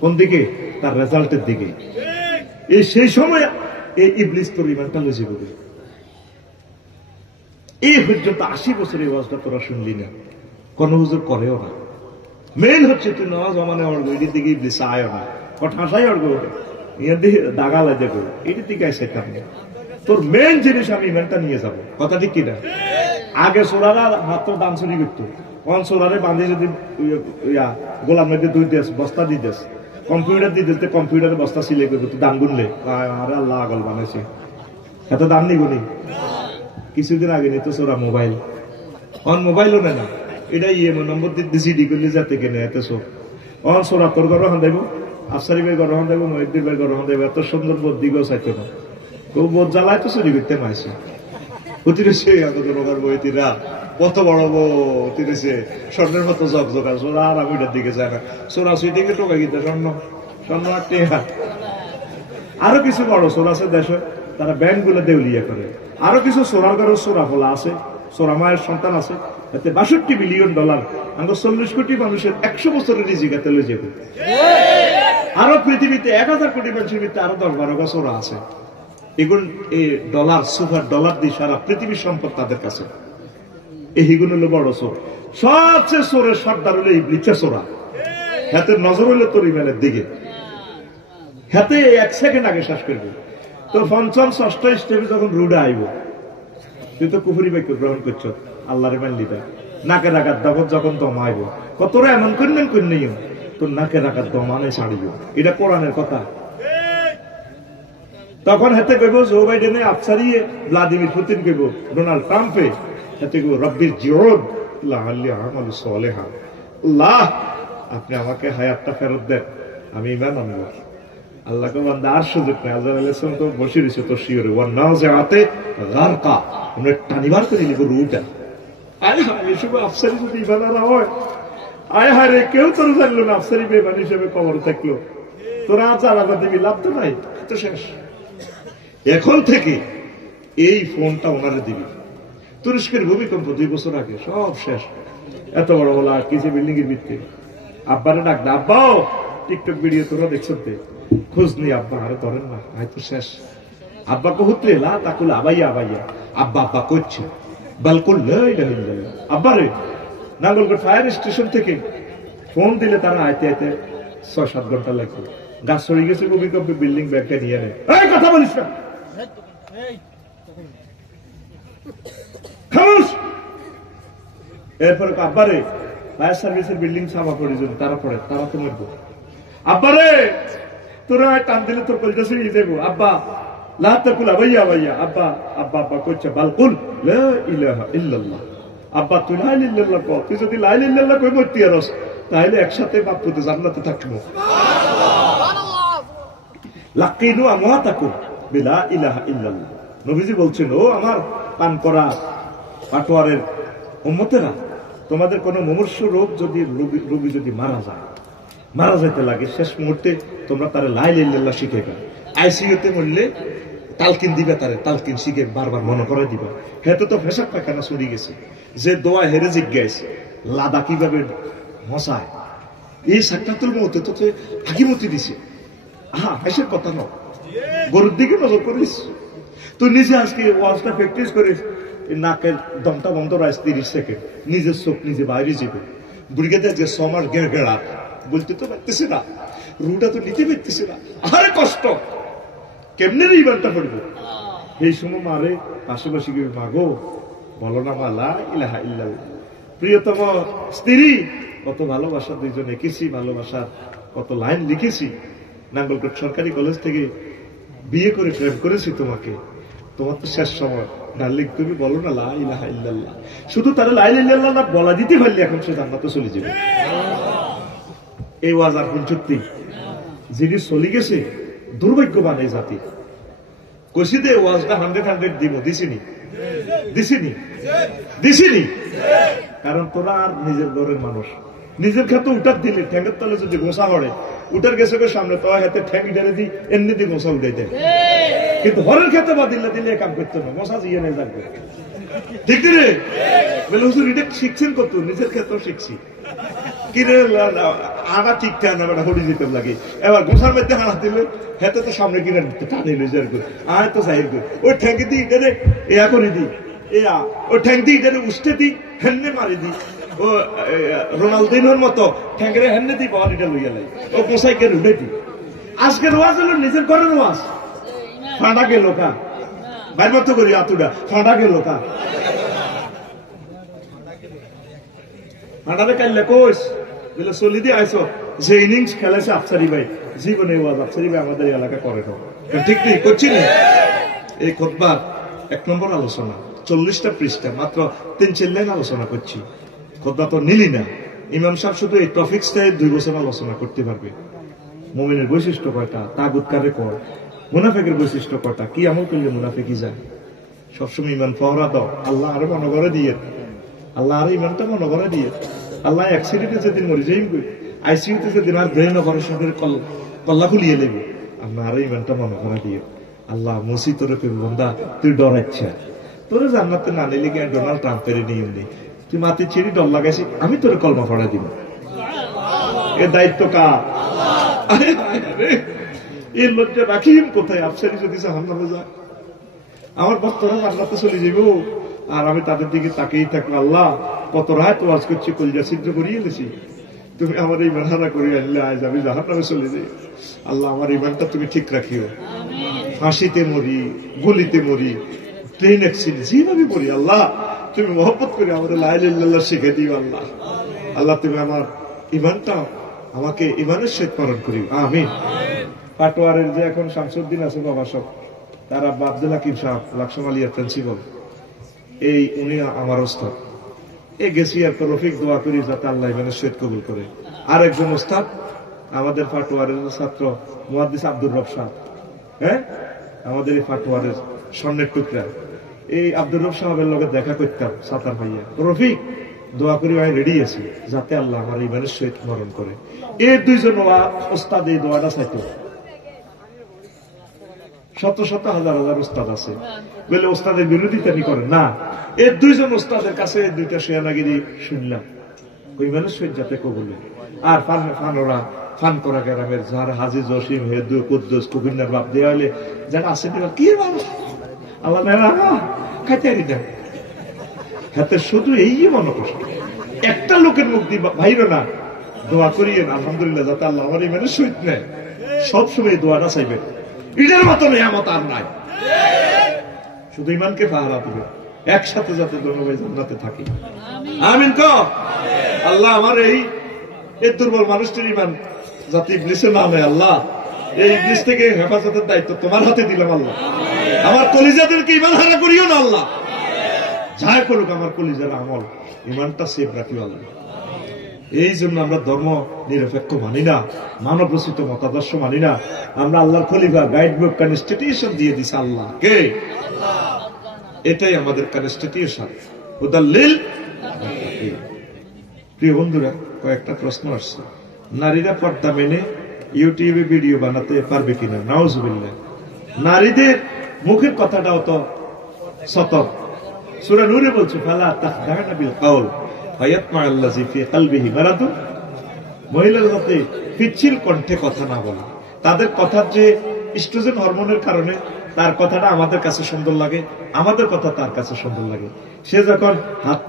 কোন দিকে? তার রেজাল্টের দিকে। এই সেই সময় এই ইবলিস তোর ইমানটা লজে করবে। এই পর্যন্ত 80 বছর এই ওয়াজটা তোরা শুনলি না, কোন হুজুর করেও না। মেইন হচ্ছে তুই নামাজ মানে অর্গ এটির দিকে ইবলিস আয় না, ঠাসাই অর্গ ইয়ার দিকে দাগা লাগে করো, এটির দিকে সেটা তোর মেইন জিনিস আমি ইমানটা নিয়ে যাবো। কথা ঠিক কিনা? আগে সোরারা মাত্র দান চুরি করতো, কোন সোরারে বাঁধে যদি গোলাম মেয়েদের দুই দেশ বস্তা দিয়ে দেশ, কম্পিউটার দিয়ে দিতে কম্পিউটারে বস্তা সিলে করবে, তুই দান গুনলে আরে আল্লাহ আগল বানাইছে, এত দান নিব নি। কিছুদিন আগে নিত সোরা মোবাইল, অন মোবাইলও নেয় না, এটা ইএমও নম্বর দিয়ে জিডি করলে যাতে কেনে এত সব অন সোরা তোর গ্রহণ দেবো, আফসারি ভাই গ্রহণ দেবো, মহিদ্দিন ভাই গ্রহণ দেবো, এত সুন্দর বোধ দিকেও চাইতো না। কেউ বোধ জ্বালায় তো চুরি করতে মাইছে অতিরিছে বইতিরা কত বড় অতিরিছে স্বর্ণের মতো জগজগার সোরা, আর আমি ওইটার দিকে যায় না। সোরা সুই থেকে টোকা গিতে স্বর্ণ স্বর্ণ আর আরো কিছু বড় সোর আছে দেশে, তারা ব্যাংক গুলো দেউলিয়া করে। আরো কিছু সোরার ঘরে সোরা ফলা আছে, সোরা মায়ের সন্তান আছে, এতে $62 বিলিয়ন, আমরা 40 কোটি মানুষের 100 বছরের রিজিকাতে লয়ে যাবে। আরো পৃথিবীতে 1000 কোটি মানুষের ভিতরে আরো 10-12 সোরা আছে। এগুলো এই ডলার, সুপার ডলার দিয়ে সারা পৃথিবীর সম্পদ তাদের কাছে। এইগুলো হলো বড় সোর। সবচেয়ে সোরের সর্দার হলো ইবলিসের সোরা। হাতে নজর হইলো তোর ইমানের দিকে, হাতে 1 সেকেন্ড আগে শ্বাস করবে। তো পঞ্চম ষষ্ঠ স্টেপে যখন রুডে আইব, তুই তো কুফরি বাক্য গ্রহণ করছ, আল্লাহরে মানলি না, নাকে রাখার দমন যখন দমাইব, কতরা এমন করলেন করলেই তোর নাকে রাখার দমানে ছাড়িব। এটা কোরআনের কথা। তখন হাতে কইব জো বাইডেনে আফসারিয়ে, ভ্লাদিমির পুতিন কইব, ডোনাল্ড ট্রাম্পে হাতে কইব রব্বির জিওদ লাআল্লি আমালু সালিহান, আল্লাহ আপনি আমাকে হায়াতটা ফেরত দেন, আমি ঈমান আনবো। আল্লাহকে বান্দা আর সুযোগ নেই। আল্লাহ আলাইহিস সালাম তো বসে রয়েছে তো শিওরে ওয়ান নাযাআতে গারকা, আমরা টানিবার করে নিব রুটা। আয় হায়, এসব আফসারি যদি ইবাদারা হয়, আয় হায় রে, কেউ তোর জানলো না আফসারি বেঈমান হিসেবে কবর থাকলো, তোরা জানাজা দিবি, লাভ তো নাই, তো শেষ। এখন থেকে এই ফোনটা ওনারে দিবি। তুরস্কের ভূমিকম্প 2 বছর আগে সব শেষ। এত বড় বলা কিছু বিল্ডিং এর ভিত্তি। আব্বারে ডাক দা, আব্বাও টিকটক ভিডিও তোরা দেখছ, খোঁজ নি আব্বা, আরে ধরেন না, হয়তো শেষ। আব্বা কহুতলে লা তাকুল আবাইয়া আবাইয়া, আব্বা আব্বা করছে বালকুল লা ইলাহা ইল্লাল্লাহ। আব্বা রে, নাঙ্গলকোট ফায়ার স্টেশন থেকে ফোন দিলে তারা আইতে আইতে 6-7 ঘন্টা লাগবে। গাছ সরে গেছে ভূমিকম্পে, বিল্ডিং ব্যাগটা নিয়ে নেয়। এই কথা বলিস না, খামোশ। এরপরে আব্বারে ফায়ার সার্ভিসের বিল্ডিং ছাপা পড়ে যাবে, তারা পড়ে, তারা তো মরবো। আব্বারে তোরা টান দিলে তোর কলজা ছিঁড়ে দেবো। আব্বা লা তাকুল আবাইয়া আবাইয়া, আব্বা আব্বা আব্বা করছে বালকুল লা ইলাহা ইল্লাল্লাহ। আব্বা তুই লা ইলাহা ইল্লাল্লাহ কর, তুই যদি লা ইলাহা ইল্লাল্লাহ কই মরতি আরস, তাহলে একসাথে বাপ পুতে জান্নাতে থাকবো। লাকিনু আমওয়াতাকুম বিলা ইলাহা ইল্লাল্লাহ। নবীজি বলছেন, ও আমার পান করা পাটোয়ারের উম্মতেরা, তোমাদের কোন মুমূর্ষু রোগী যদি মারা যেতে লাগে, শেষ মুহূর্তে তোমরা তারা লা ইলাহা ইল্লাল্লাহ শিখাইবা। আইসিইউতে মরলে তালকিন দিবে, তারে তালকিন শিখে বারবার মনে করে দিবা। হেতে তো ফেসাব পায়খানা চুরি গেছে, যে দোয়া হেরে জিজ্ঞাসা লাদা কিভাবে মশায়, এই সাক্ষাতুল মতে তো হাকিমতি দিছে। হাসের কথা নয়, গরুর দিকে নজর করিস। তুই নিজে আজকে ওয়াজটা প্র্যাকটিস করিস, নাকের দমটা বন্ধ রাখ 30 সেকেন্ড, নিজের চোখ নিজে বাইরে যাবে। বুড়িকে যে 6 মাস গেড়া বলতে তো পারতেছে না, রুটা তো নিতে পারতেছে না, আরে কষ্ট কেমনে ইবারটা পড়বো। এই সময় মারে পাশাপাশি গিয়ে, মাগো বলো না মা লা ইলাহা ইল্লাল্লাহ। প্রিয়তম স্ত্রী, কত ভালোবাসা দুইজন এঁকেছি, ভালোবাসার কত লাইন লিখেছি। নাঙ্গলকোট সরকারি কলেজ থেকে বিয়ে করে প্রেম করেছি তোমাকে, তোমার তো শেষ সময়, ডার্লিং তুমি বলো না লা ইলাহা ইল্লাল্লাহ। শুধু তারা লা ইলাহা ইল্লাল্লাহ বলা দিতে পারলে এখন সে জান্নাতে চলে যাবে। এই ওয়াজ আর সত্যি, যিনি চলে গেছে দুর্ভাগ্যবান এই জাতি। কষি দে ওয়াজটা 100 দিব, দিছিনি। কারণ তোরা আর নিজের ঘরের মানুষ, নিজের ক্ষেত্রে উঠার দিলে ঠ্যাঙ্গের তলে যদি গোসা হড়ে, উঠার গেছে সামনে তো হাতে ঠ্যাং ডেরে দি এমনি দিয়ে গোসা উঠে দেয়। কিন্তু হরের ক্ষেত্রে বা দিলে কাম করতে না, মশা জিয়ে নেই থাকবে। ঠিক রে বলে হুজুর এটা শিখছেন কত, নিজের ক্ষেত্রেও শিখছি। কিনে আটা ঠিক না বেটা হরি দিতে লাগে। এবার গোসার মধ্যে হানা দিলে হেতে তো সামনে কিনে টানি লইছে আর তো চাই ওই ঠ্যাঙ্কি দিই এটা এয়া করে দিই এয়া ওই ঠ্যাঙ্ক দিই এটা উষ্ঠে দিই হেন্নে মারি দিই ও রোনালদিনোর মতো ঠ্যাঙ্কের হেন্নে দিই বাড়িটা লইয়া লাই ও গোসাইকে উঠে দিই। আজকের ওয়াজ হলো নিজের ঘরের ওয়াজ। ফাঁটা গেল কা বাইর মতো করি আতুটা ফাঁটা গেল কা ফাঁটারে কাইলে কোষ বলে চলি দিয়ে আইসো যে ইনিংস খেলেছে আফসারি ভাই জীবনে ওয়াজ আফসারি ভাই আমাদের এলাকা করে না ঠিক নেই করছি না। এই খুতবার 1 নম্বর আলোচনা 40টা পৃষ্ঠা মাত্র 3-4 লাইন আলোচনা করছি। খুতবা তো নিলি না। ইমাম সাহেব শুধু এই টপিক্সটাই 2 বছর আলোচনা করতে পারবে। মুমিনের বৈশিষ্ট্য কয়টা, তাগুত কারে কয়, মুনাফিকের বৈশিষ্ট্য কয়টা, কি আমল করলে মুনাফিকই যায়। সবসময় ইমান পহরা দাও, আল্লাহ আরো মনে করে দিয়ে, আল্লাহ আরো ইমানটা মনে করে দিয়ে। আল্লাহ অ্যাক্সিডেন্টে যেদিন মরে যাই আইসিইউতে যেদিন আর ব্রেন অপারেশন করে কল্লা খুলিয়ে নেবে, আল্লাহ আরো ইমানটা মনে করে দিয়ে। আল্লাহ মুসি তোর বন্ধা তুই ডরাচ্ছা, তোর জান্নাতে না নিলে গিয়ে ডোনাল্ড ট্রাম্পের নিয়ম নেই, তুই মাটি ছেড়ে ডর লাগাইছি, আমি তোর কলমা পড়া দিব। এর দায়িত্ব কার? এর লজ্জা রাখিম কোথায়? আফসারি যদি জাহান্নামে যায়, আমার ভক্তরা জান্নাতে চলে যাবো আর আমি তাদের দিকে তাকেই থাকবো। আল্লাহ কত রাত ওয়াজ করছি, কলজা ছিদ্র করিয়ে এনেছি, তুমি আমার ইমান হারা করে আনলে আজ আমি জাহান্নামে চলে যাই। আল্লাহ আমার ইমানটা তুমি ঠিক রাখিও। ফাঁসিতে মরি, গুলিতে মরি, ট্রেন অ্যাক্সিডেন্ট যেভাবে মরি, আল্লাহ তুমি মহব্বত করে আমাদের লা ইলাহা ইল্লাল্লাহ শিখে দিও। আল্লাহ আল্লাহ তুমি আমার ইমানটা আমাকে ইমানের সহিত পালন করিও, আমিন। পাটোয়ারের যে এখন শামসুদ্দিন আছে বাবা সব, তার আব্বা আব্দুল হাকিম সাহেব লাকসামালিয়ার প্রিন্সিপাল, এই উনি আমার ওস্তাদ। এই গেছি আর রফিক দোয়া করি যাতে আল্লাহ ইমানের সহিত কবুল করে। আর একজন ওস্তাদ আমাদের পাটোয়ারের ছাত্র মুহাদ্দিস আব্দুর রব সাহেব, হ্যাঁ আমাদের এই পাটোয়ারের স্বর্ণের টুকরা, এই আব্দুর রব সাহেবের লগে দেখা করতাম সাতার ভাইয়া। রফিক দোয়া করি আমি রেডি আছি যাতে আল্লাহ আমার ইমানের সহিত স্মরণ করে। এই 2 জন ওস্তাদ এই দোয়াটা চাইতো। শত শত হাজার হাজার ওস্তাদ আছে বলে ওস্তাদের বিরোধিতা নি করেন না। এই 2 জন ওস্তাদের কাছে 2টা শেয়ানাগিরি শুনলাম, ইমানের সহিত যাতে কবুল। আর ফানোরা ফান করা গ্রামের যার হাজি জসিম হেদু কুদ্দুস কুবিন্দার বাপ দেওয়া হলে যারা আছে কি মানুষ আল্লাহ খাইতে দেন হাতে শুধু এই মনে কষ্ট। একটা লোকের মুখ দিয়ে ভাইরো না, দোয়া করিয়েন আলহামদুলিল্লাহ যাতে আল্লাহ আমার ইমানের সহিত নেয়। সবসময় দোয়াটা চাইবেন, ঈদের মতো নিয়ামত আর নাই, শুধু ইমানকে পাহারা দিবে একসাথে যাতে দুর্নবী জান্নাতে থাকি, আমিন ক। আল্লাহ আমার এই দুর্বল মানুষটির ইমান যাতে ইবলিসে না নেয়, আল্লাহ এই ইবলিস থেকে হেফাজতের দায়িত্ব তোমার হাতে দিলাম। আল্লাহ আমার কলিজাদেরকে ইমান হারা করিও না, আল্লাহ যাই করুক আমার কলিজার আমল ইমানটা সেভ রাখিও আল্লাহ। এই জন্য আমরা ধর্ম নিরপেক্ষ মানি না, মানব রচিত মতাদর্শ মানি না। আমরা আল্লাহর খলিফা গাইড বুক কনস্টিটিউশন দিয়ে দিছে আল্লাহ কে, এটাই আমাদের কনস্টিটিউশন। উদাল্লিল প্রিয় বন্ধুরা, কয়েকটা প্রশ্ন আসছে। নারীরা পর্দা মেনে ইউটিউবে ভিডিও বানাতে পারবে কিনা? নাউজুবিল্লাহ। নারীদের মুখের কথাটাও তো সতর্ক। সূরা নূরে বলছে ফালা তাখদানা বিল কাউল ফায়াতমা আল্লাযী ফি কলবিহি মারাদুন। মহিলারা যাতে পিচ্ছিল কণ্ঠে কথা না বলে, তাদের কথার যে ইস্ট্রোজেন হরমোনের কারণে তার কথাটা আমাদের কাছে সুন্দর লাগে, আমাদের কথা তার কাছে সুন্দর লাগে। সে যখন হাত